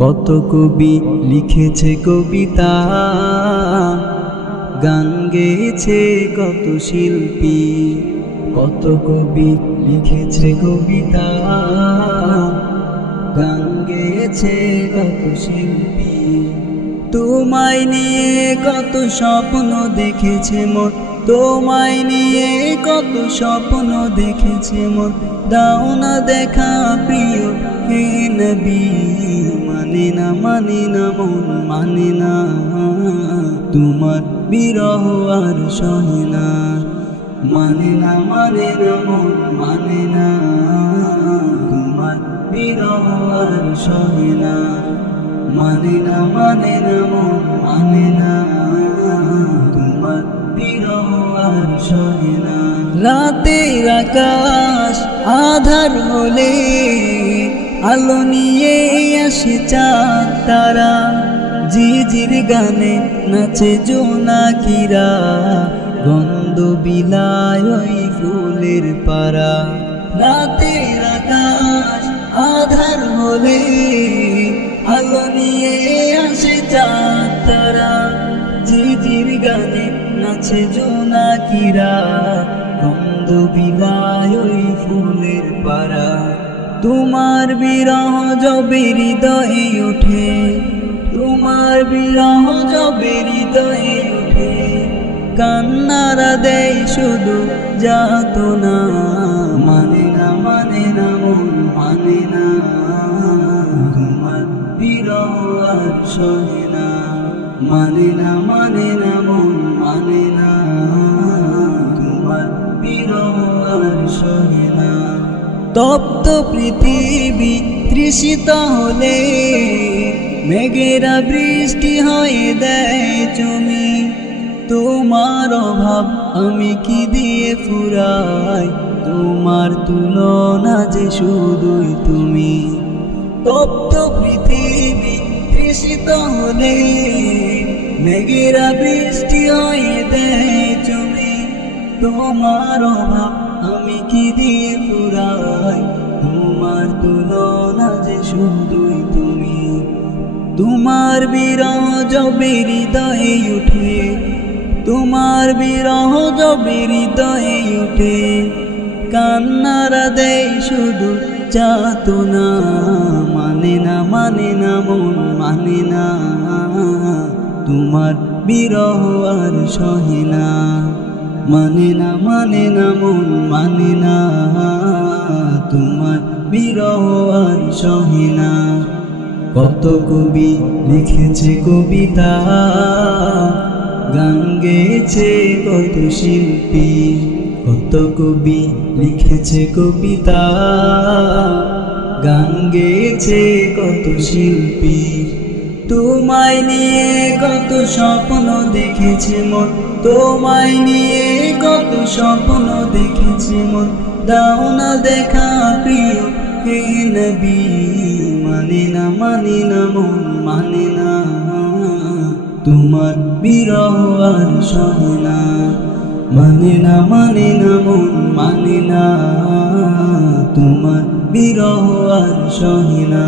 কত কবি লিখেছে কবিতা, গান গেয়েছে কত শিল্পী। কত কবি লিখেছে কবিতা, গান গেয়েছে কত শিল্পী। তোমায় নিয়ে কত স্বপ্ন দেখেছে মন, তোমায় নিয়ে কত স্বপ্ন দেখেছে মন। দাও না দেখা প্রিয় হে নবী, মানে না মন মানে না, তোমার বিরহ আর সহে না। মানে না মন মানে না, তোমার বিরহ আর সহে না। মানে না মন মানে না, তোমার বিরহ আর সহে না। রাতের আকাশ আধার হলে আলো নিয়ে আসে চাঁদ তারা, ঝিঝির গানে নাচে জোনাকিরা, গন্ধ বিলায় ওই ফুলের পারা। রাতের আকাশ আধার হলে আলো নিয়ে আসে চাঁদ তারা, ঝিঝির গানে নাচে জোনাকিরা, গন্ধ বিলায় ওই ফুলের পারা। তোমার বিরহ যবে হৃদয়ে ওঠে, তোমার বিরহ যবে হৃদয়ে ওঠে, কান্নারা দেয় শুধু যাতনা। মানে না মন মানে না, তোমার বিরহ আর সহে না। মানে না মন মানে না, তোমার বিরহ আর সহে না। তপ্ত পৃথিবী তৃষিত হলে মেঘেরা বৃষ্টি হয়ে দেয় তুমি। তোমার অভাব আমি কি দিয়ে ফুরাই, তোমার তুলনা যে শুধুই তুমি। তপ্ত পৃথিবী তৃষিত হলে মেঘেরা বৃষ্টি হয়ে দেয় তুমি। তোমার অভাব আমি কি দিয়ে ফুরাই, তোমার তুলনা যে শুধুই তুমি। তোমার বিরহ যবে হৃদয়ে উঠে, তোমার বিরহ যবে হৃদয়ে উঠে, কান্নারা দেয় শুধু যাতনা। মানে না মন মানে না, তোমার বিরহ আর সহে না। মানে না মন মানে না, তোমার বিরহ আর সহে না। কত কবি লিখেছে কবিতা, গান গেয়েছে কত শিল্পী। কত কবি লিখেছে কবিতা, গান গেয়েছে কত শিল্পী। তোমায় নিয়ে কত স্বপ্ন দেখেছে মন, তোমায় নিয়ে কত স্বপ্ন দেখেছে মন। দাও না দেখা প্রিয় হে নবী, মানে না মন মানে না, তোমার বিরহ আর সহে না। মানে না মন মানে না, তোমার বিরহ আর সহে না।